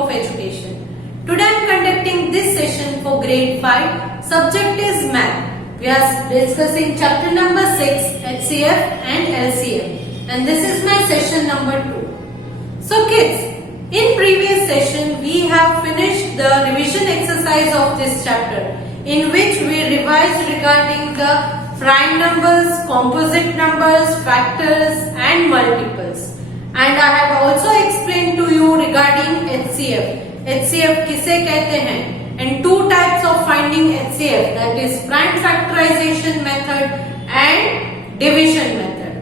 of Education. Today I am conducting this session for grade 5. Subject is Math. We are discussing chapter number 6, HCF and LCM. And this is my session number 2. So kids, in previous session we have finished the revision exercise of this chapter, in which we revised regarding the prime numbers, composite numbers, factors and multiples. And I have also explained to you regarding HCF. HCF किसे कहते हैं? And two types of finding HCF, that is prime factorization method and division method.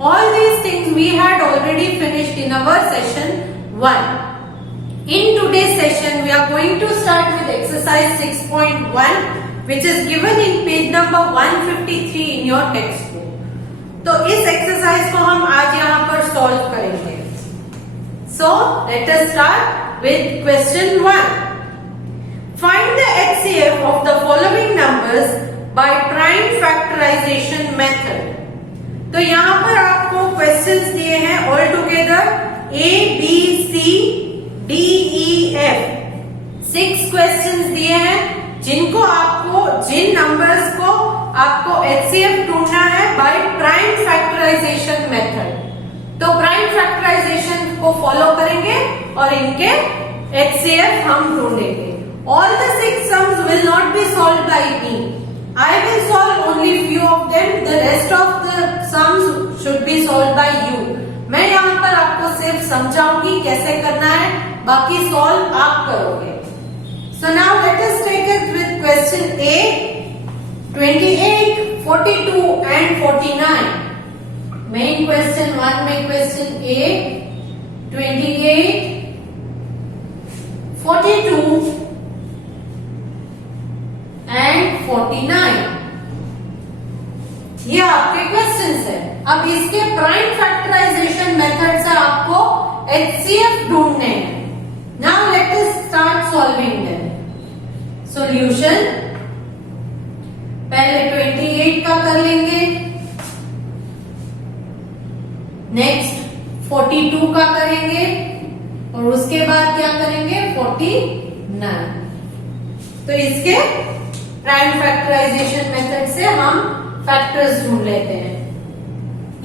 All these things we had already finished in our session 1. In today's session we are going to start with exercise 6.1, which is given in page number 153 in your textbook. तो इस exercise को हम आज यहाँ पर solve करेंगे. So let us start with question 1. Find the HCF of the following numbers by prime factorization method. तो यहाँ पर आपको क्वेश्चंस दिए हैं all together A, B, C, D, E, F. 6 questions दिए हैं जिन नंबर्स को आपको HCF ढूंढना है बाय प्राइम फैक्टराइजेशन मेथड. तो प्राइम फैक्टराइजेशन को फॉलो करेंगे और इनके HCF हम ढूंढेंगे. All the 6 sums will not be solved by me. I will solve only few of them. The rest of the sums should be solved by you. मैं यहाँ पर आपको सिर्फ समझाऊंगी कैसे करना है, बाकी सॉल्व आप करोगे. So now let us take it with question A, 28, 42 and 49. Main question 1 में question A, 28, 42 and 49. ये आपके क्वेश्चंस है. अब इसके प्राइम फैक्टराइजेशन मेथड से आपको HCF ढूंढने हैं. Now let us start solving them. Solution, पहले 28 का कर लेंगे, नेक्स्ट 42 का करेंगे और उसके बाद क्या करेंगे 49. तो इसके प्राइम फैक्टराइजेशन मेथड से हम फैक्टर्स ढूंढ लेते हैं.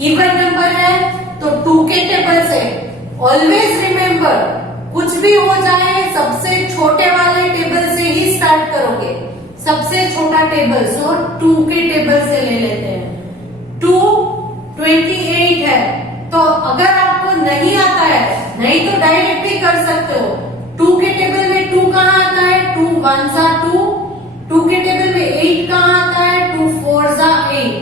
इवन नंबर है तो 2 के टेबल से ऑलवेज रिमेंबर, कुछ भी हो जाए सबसे छोटे वाले टेबल से ही स्टार्ट करोगे. सबसे छोटा टेबल, सो 2 के टेबल से ले लेते हैं. 2 28 है, तो अगर आपको नहीं आता है, नहीं तो डायरेक्ट भी कर सकते हो. 2 के टेबल में 2 कहाँ आता है? 2 1 जा 2. 2 के टेबल में 8 कहाँ आता है? 2 4 जा 8.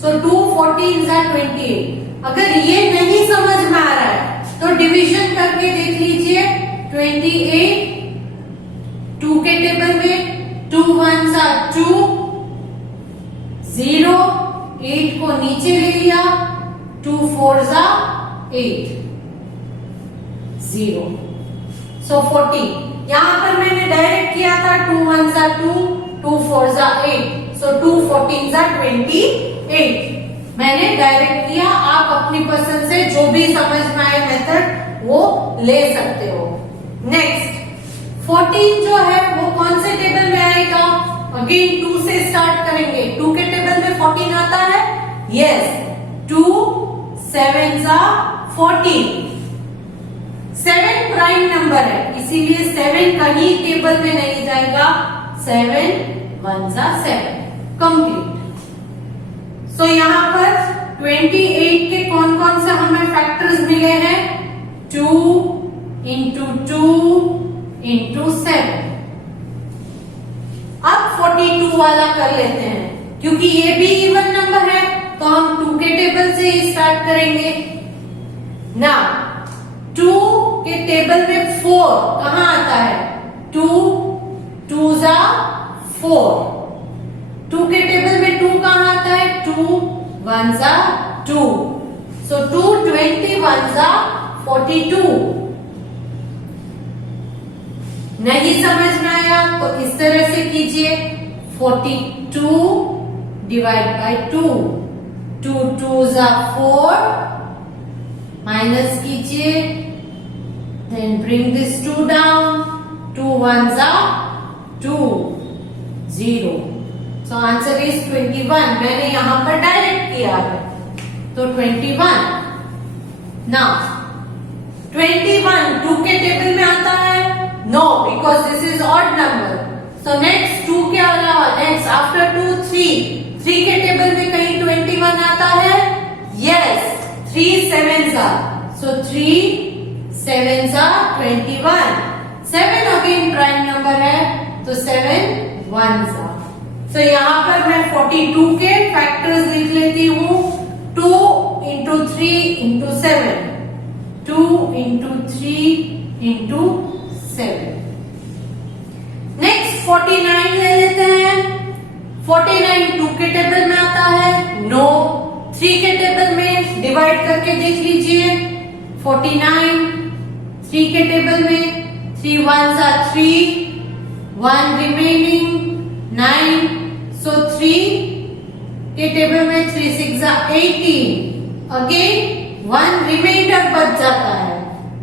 सो 2 14 जा 28. अगर ये नहीं समझ में आ रहा है तो डिवीजन करके देख लीजिए. 28 2 के टेबल में 2 1 जा 2, 0 8 को नीचे ले लिया, 2 4 जा 8, 0. सो 40. यहां पर मैंने डायरेक्ट किया था 2 1 जा 2, 2 4 जा 8. सो 2 14 जा 28. मैंने डायरेक्ट किया. आप अपनी पसंद से जो भी समझ में आए मेथड वो ले सकते हो. नेक्स्ट 14 जो है वो कौन से टेबल में आएगा? अगेन 2 से स्टार्ट करेंगे. 2 के टेबल में 14 आता है. यस, 2 7 जा 14. 7 प्राइम नंबर है, इसीलिए 7 कहीं टेबल में नहीं जाएगा. 7 1 जा 7. कंप्लीट. सो यहाँ पर 28 के कौन कौन से हमें फैक्टर्स मिले हैं? 2 into 2 into 7. अब 42 वाला कर लेते हैं, क्योंकि ये भी इवन नंबर है तो हम 2 के टेबल से ही स्टार्ट करेंगे. ना 2 के टेबल में 4 कहाँ आता है? 2 2 जा 4. 2 के टेबल में 2 कहाँ आता है? 2 1 जा 2. सो 2 21 जा 42. नहीं समझ में आया तो इस तरह से कीजिए. 42 डिवाइड बाय 2. 2 2 जा 4, माइनस कीजिए Then bring this 2 down. 2 ones are 2. 0. So answer is 21. मैंने यहाँ पर डायरेक्ट किया है, तो 21. Now 21 2 के टेबल में आता है? No, because this is odd number. So next 2 के अलावा next after 2 3 के टेबल में कहीं 21 आता है? Yes, 3 sevens are. So 3 sevens are 21. 7 again prime number है, तो 7 ones are. So यहाँ पर मैं 42 के फैक्टर्स लिख लेती हूँ. 2 into 3 into 7. 2 into 3 into 7. Next 49 ले लेते हैं. 49 2 के टेबल में आता है? नो. 3 के टेबल में डिवाइड करके देख लीजिए. 49 3 के टेबल में 3 ones are 3, 1 remaining 9. So 3 के टेबल में 3 6 are 18. अगेन 1 रिमाइंडर बच जाता है,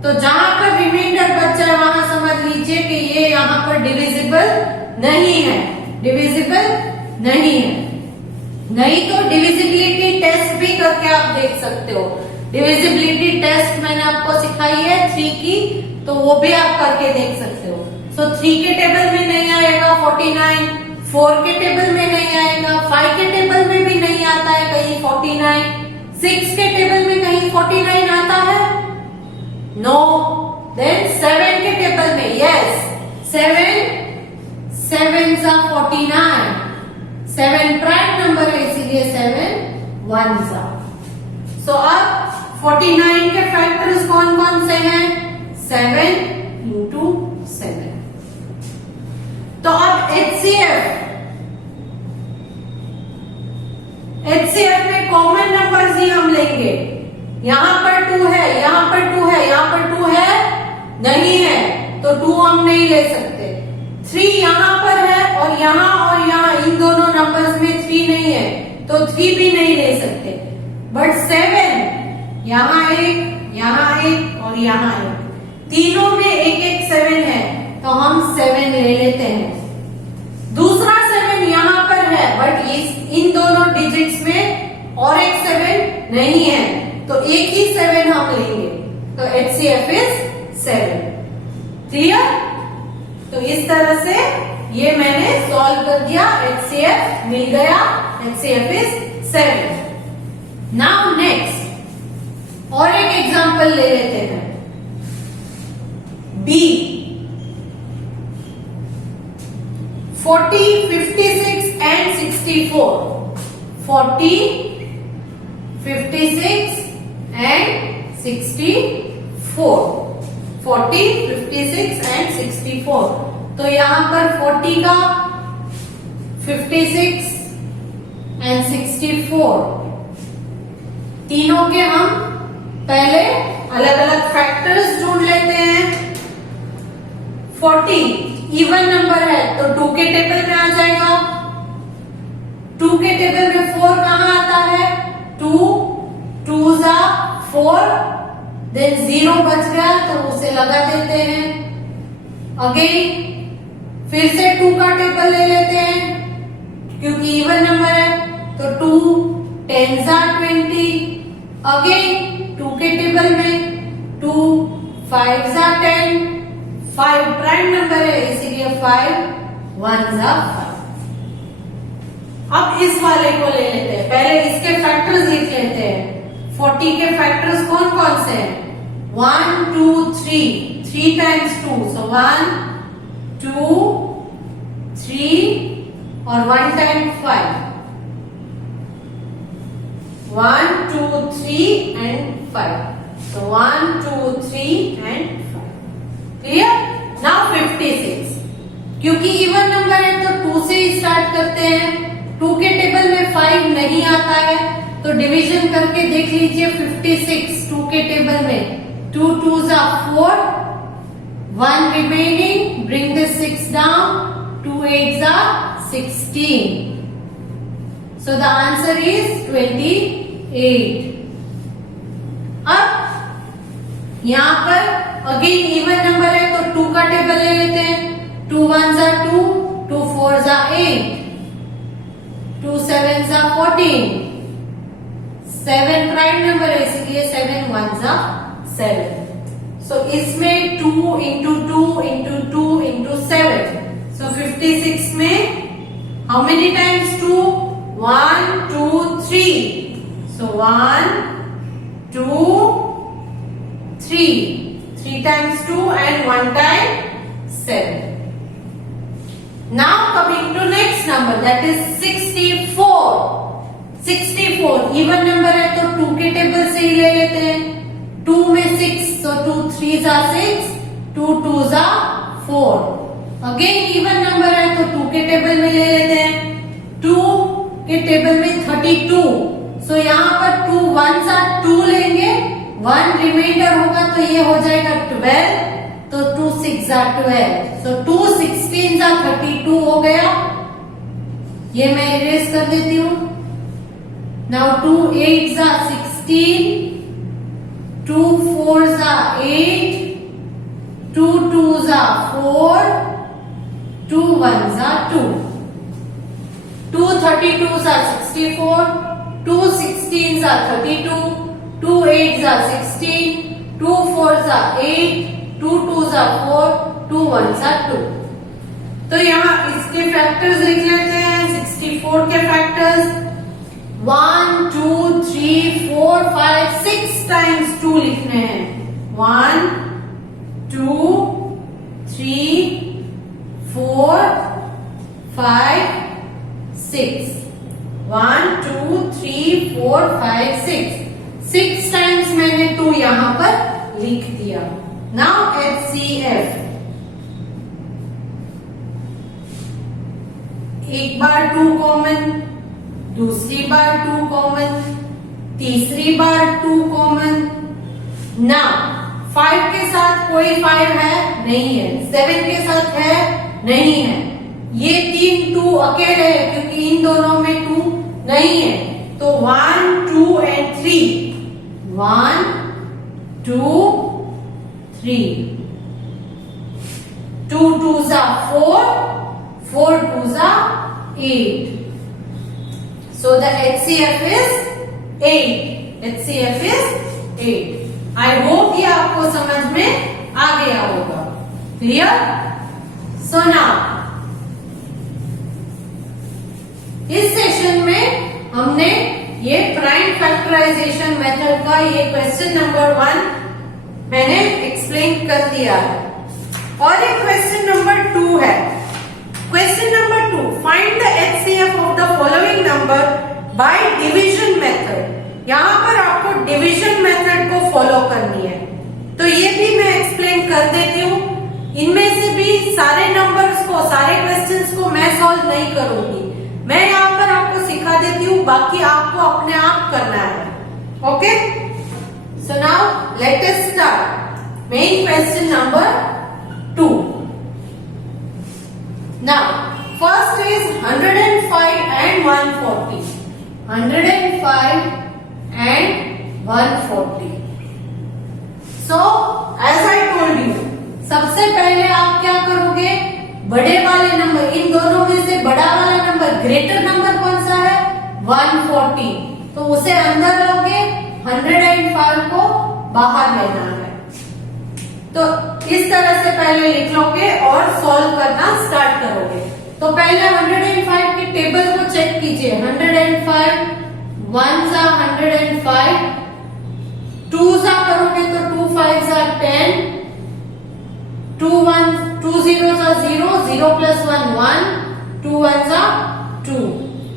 तो जहां पर रिमाइंडर बच जाए वहां समझ लीजिए कि ये यहाँ पर डिविजिबल नहीं है. डिविजिबल नहीं है. नहीं तो डिविजिबिलिटी टेस्ट भी करके आप देख सकते हो. डिविजिबिलिटी टेस्ट मैंने आपको सिखाई है 3 की, तो वो भी आप करके देख सकते हो. सो 3 के टेबल में नहीं आएगा 49, 4 के टेबल में नहीं आएगा, 5 के टेबल में भी नहीं आता है कहीं 49, 6 के टेबल में कहीं 49 आता है? नो. देन 7 के टेबल में yes 7 sevens are 49. 7 prime number है, इसीलिए 7 ones are. सो अब 49 के फैक्टर्स कौन कौन से हैं? 7 into 7. तो अब HCF में कॉमन नंबर्स ही हम लेंगे. यहां पर 2 है, यहां पर 2 है, यहां पर 2 है नहीं है, तो 2 हम नहीं ले सकते. 3 यहां पर है और यहाँ इन दोनों नंबर्स में 3 नहीं है, तो 3 भी नहीं ले सकते. बट 7 यहाँ एक और यहाँ एक, तीनों में एक 7 है, तो हम 7 ले लेते हैं. दूसरा 7 यहाँ पर है, बट इन दोनों डिजिट्स में और एक 7 नहीं है, तो एक ही 7 हम लेंगे. तो HCF इज 7. क्लियर? तो इस तरह से ये मैंने सॉल्व कर दिया. HCF मिल गया. HCF is 7. नाउ नेक्स्ट और एक एग्जांपल ले लेते हैं. B 40, 56 and 64. 40, 56 and 64. 40, 56 and 64. तो यहां पर 40 का 56 and 64 तीनों के हम पहले अलग अलग फैक्टर्स ढूंढ लेते हैं. 40 इवन नंबर है, तो 2 के टेबल में आ जाएगा. 2 के टेबल में 4 कहां आता है? 2 2s are 4. देन 0 बच गया, तो उसे लगा देते हैं. अगेन फिर से 2 का टेबल ले लेते हैं, क्योंकि इवन नंबर है, तो 2 10s are 20. अगेन 2 के टेबल में 2 5s are 10. 5 प्राइम नंबर है, इसीलिए 5 ones are 5. अब इस वाले को ले लेते हैं. पहले इसके फैक्टर्स लिख लेते हैं. 40 के फैक्टर्स कौन कौन से हैं? 1 2 3. 3 times 2, so 1 2 3 और 1 times 5. 1 2 3 and 5. So 1 2 3 and 5. Clear? Now 56. क्योंकि इवन नंबर है, तो 2 से ही स्टार्ट करते हैं. 2 के टेबल में 5 नहीं आता है, तो डिवीजन करके देख लीजिए. 56 2 के टेबल में 2 2s are 4. 1 remaining. Bring the 6 down. 2 8s are 16. So the answer is 28. अब यहां पर अगेन इवन नंबर है तो 2 का टेबल ले लेते हैं। 2 1 जा 2, 2 4 जा 8, 2 7 जा 14, 7 प्राइम नंबर है इसलिए 7 1 जा 7। सो इसमें 2 इंटू 2 इंटू 2 इंटू 7, सो 56 में how many times 2? 1 2 3, so 1 2 3, 3 times 2 and 1 time 7. Now coming to next number, that is 64. 64 even number है तो 2 के टेबल से ही ले लेते हैं। 2 में 6, so 2 3 जा 6, 2 2 जा 4। अगेन इवन नंबर है तो 2 के टेबल में ले लेते हैं। 2 के टेबल में 32, सो यहाँ पर 2 1 जा 2 लेंगे, 1 रिमाइंडर होगा तो ये हो जाएगा 12, तो 2 6 जा 12, सो 2 16 जा 32 हो गया। ये मैं इरेज कर देती हूँ। नाउ 2 8 जा 16, 2 4 जा 8, 2 2 जा 4, 2 1 जा 2, 2 32 जा 64, 2 16 are 32, 2 8 are 16, 2 4 are 8, 2 2 are 4, 2 1 are 2। तो यहाँ इसके फैक्टर्स लिख लेते हैं। 64 के फैक्टर्स 1 2 3 4 5 6 टाइम्स 2 लिखने हैं। 1 2 3 4 5 6, 1 2 3 4 5 6, 6 टाइम्स मैंने 2 यहां पर लिख दिया। नाउ HCF, एक बार 2 कॉमन, दूसरी बार 2 कॉमन, तीसरी बार 2 कॉमन। नाउ 5 के साथ कोई 5 है नहीं है, 7 के साथ है नहीं है, ये 3 2 अकेले है क्योंकि इन दोनों में 2 नहीं है, तो 1 2 and 3, 1 2 3, 2 2s are 4, 4 2s are 8, so the HCF is 8, HCF is 8। I hope ये आपको समझ में आ गया होगा। क्लियर? So now इस सेशन में हमने ये प्राइम फैक्टराइजेशन मेथड का ये क्वेश्चन नंबर 1 मैंने एक्सप्लेन कर दिया है। और एक क्वेश्चन नंबर 2 है। Question number 2, find the HCF of the following number by division method. यहाँ पर आपको डिवीजन मेथड को फॉलो करनी है, तो ये भी मैं एक्सप्लेन कर देती हूँ। इनमें से भी सारे नंबर्स को, सारे क्वेश्चंस को मैं सॉल्व नहीं करूंगी, मैं यहाँ पर आपको सिखा देती हूँ, बाकी आपको अपने आप करना है। Okay, so now let us start main question number 2। Now first is 105 and 140, 105 and 140। So as I told you, सबसे पहले आप क्या करोगे, बड़े वाले नंबर, इन दोनों में से बड़ा वाला नंबर, ग्रेटर नंबर कौन सा है, 140, तो उसे अंदर लोगे, 105 को बाहर लेना है। तो इस तरह से पहले लिख लोगे और सॉल्व करना स्टार्ट करोगे। तो पहले 105 के टेबल को चेक कीजिए। 105 1 जा 105, 2 जा करोगे तो 2 5 जा 10, 2 1 2 0 जा 0, 0 प्लस 1 1, 2 1 जा 2।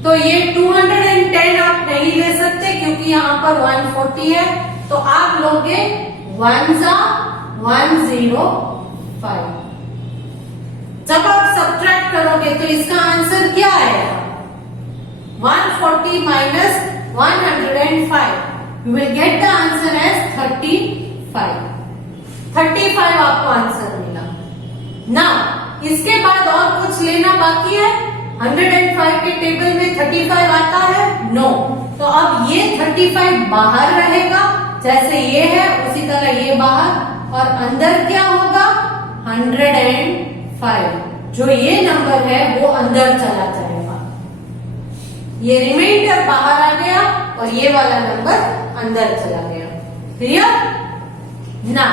तो ये 210 आप नहीं ले सकते क्योंकि यहाँ पर 140 है, तो आप लोगे 1 जा 105। जब आप सब्ट्रैक्ट करोगे तो इसका आंसर क्या आएगा, 140 minus 105, you will get the answer as 35। 35 आपको आंसर मिला। नाउ इसके बाद और कुछ लेना बाकी है। 105 के टेबल में 35 आता है, नो, तो अब ये 35 बाहर रहेगा, जैसे ये है उसी तरह ये बाहर और अंदर क्या होगा 105। जो ये नंबर है वो अंदर चला जाएगा, ये रिमाइंडर बाहर आ गया और ये वाला नंबर अंदर चला गया। क्लियर ना?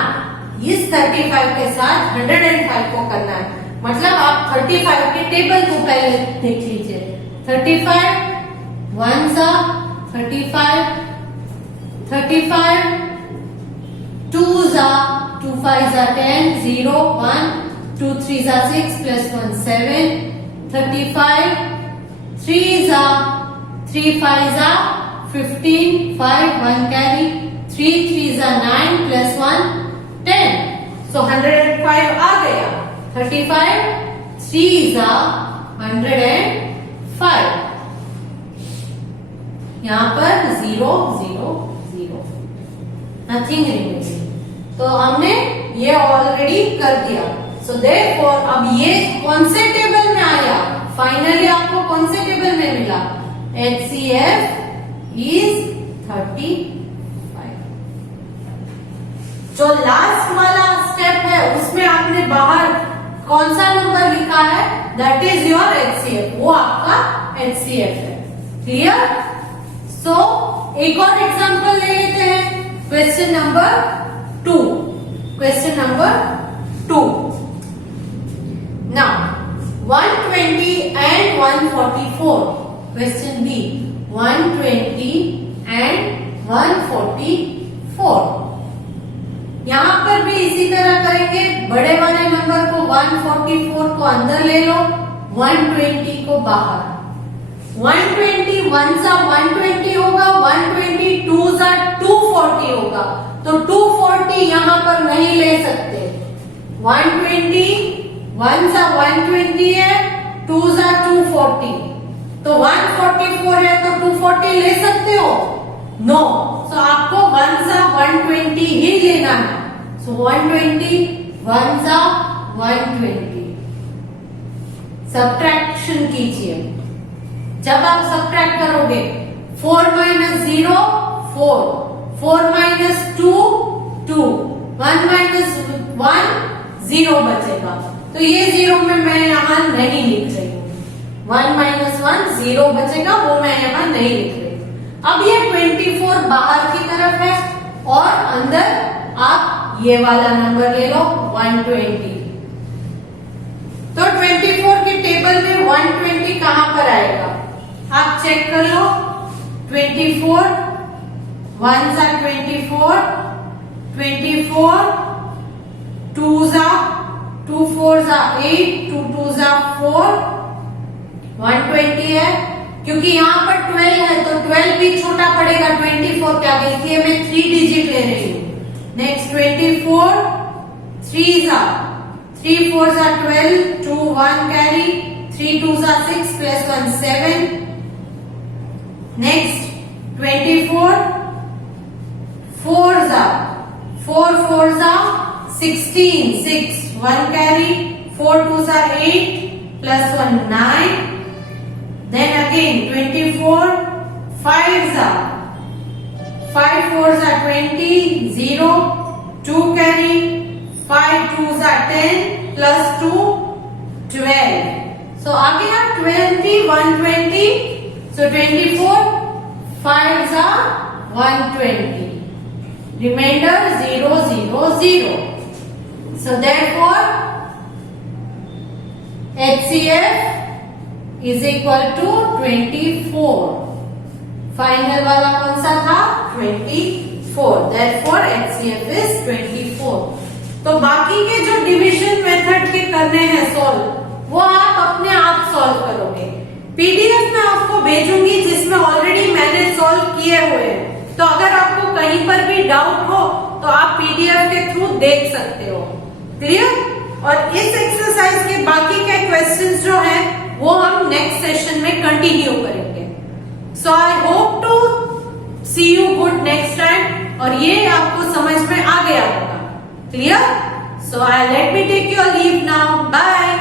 इस 35 के साथ 105 को करना है, मतलब आप 35 के टेबल को पहले देख लीजिए। 35 1 जा 35, 35 2 जा 2 5 जा 10, 0 1 2 3 जा 6 plus 1 7, 35 3 जा 3 5 जा 15, 5 1 carry, 3 3 जा 9 plus 1 10, so 105 आ गया। 35 3 जा 105, यहाँ पर 0 0 0, नथिंग रिमेनिंग। तो हमने ये ऑलरेडी कर दिया। सो देयरफॉर अब ये कौन से टेबल में आया? फाइनली आपको कौन से टेबल में मिला? HCF is 35। जो लास्ट वाला स्टेप है उसमें आपने बाहर कौन सा नंबर लिखा है? दैट इज योर HCF, वो आपका HCF है। क्लियर? सो एक और एग्जांपल ले लेते हैं, question number 2। Question number 2, now 120 and 144। Question B 120 and 144। यहां पर भी इसी तरह करेंगे, बड़े वाले नंबर को 144 को अंदर ले लो, 120 को बाहर। 120 1 जा 120 होगा, 120 2 जा 240 होगा, तो 240 यहां पर नहीं ले सकते। 120 1 जा 120 है, 2 जा 240, तो 144 है तो 240 ले सकते हो? नो। सो आपको 1 जा 120 ही लेना है। सो 120 1 जा 120। सब्ट्रैक्शन कीजिए। जब आप सब्ट्रैक्ट करोगे 4 minus 0 4, 4 minus 2 2, 1 minus 1 0 बचेगा, तो ये 0 में मैं यहाँ नहीं लिख रही हूँ। 1 minus 1 0 बचेगा, वो मैं यहाँ नहीं लिख रही हूँ। अब ये 24 बाहर की तरफ है और अंदर आप ये वाला नंबर ले लो 120। तो 24 के टेबल में 120 कहां पर आएगा? आप चेक कर लो। 24 1 जा 24, 24 2 जा 2 4 जा 8, 2 2 जा 4, 120 है। क्योंकि यहाँ पर 12 है तो 12 भी छोटा पड़ेगा 24 के आगे, इसलिए मैं 3 डिजिट ले रही हूँ। नेक्स्ट 24 3 जा 3 4 जा 12, 2 1 कैरी, 3 2 जा 6 plus 1 7। नेक्स्ट 24 4 जा 4 4 जा 16 6 1 कैरी, 4 2 जा 8 plus 1 9। Then again 24 5 जा 5 4 जा 20 0 2 carry, 5 2 जा 10 plus 2 12। So आ गया 20 120। So 24 5 जा 120, remainder 0 0 0। So therefore HCF is equal to 24। Final वाला कौन सा था? 24। Therefore HCF is 24। तो बाकी के जो डिविजन मेथड के करने हैं सॉल्व, वो आप अपने आप सॉल्व करोगे। पीडीएफ में आपको भेजूंगी जिसमें ऑलरेडी मैंने सॉल्व किए हुए हैं, तो अगर आपको कहीं पर भी डाउट हो तो आप पीडीएफ के थ्रू देख सकते हो। क्लियर? और इस एक्सरसाइज के बाकी के क्वेश्चंस जो हैं वो हम नेक्स्ट सेशन में कंटिन्यू करेंगे। So I hope to see you good next time, और ये आपको समझ में आ गया होगा। Clear? So I let me take your leave now. Bye.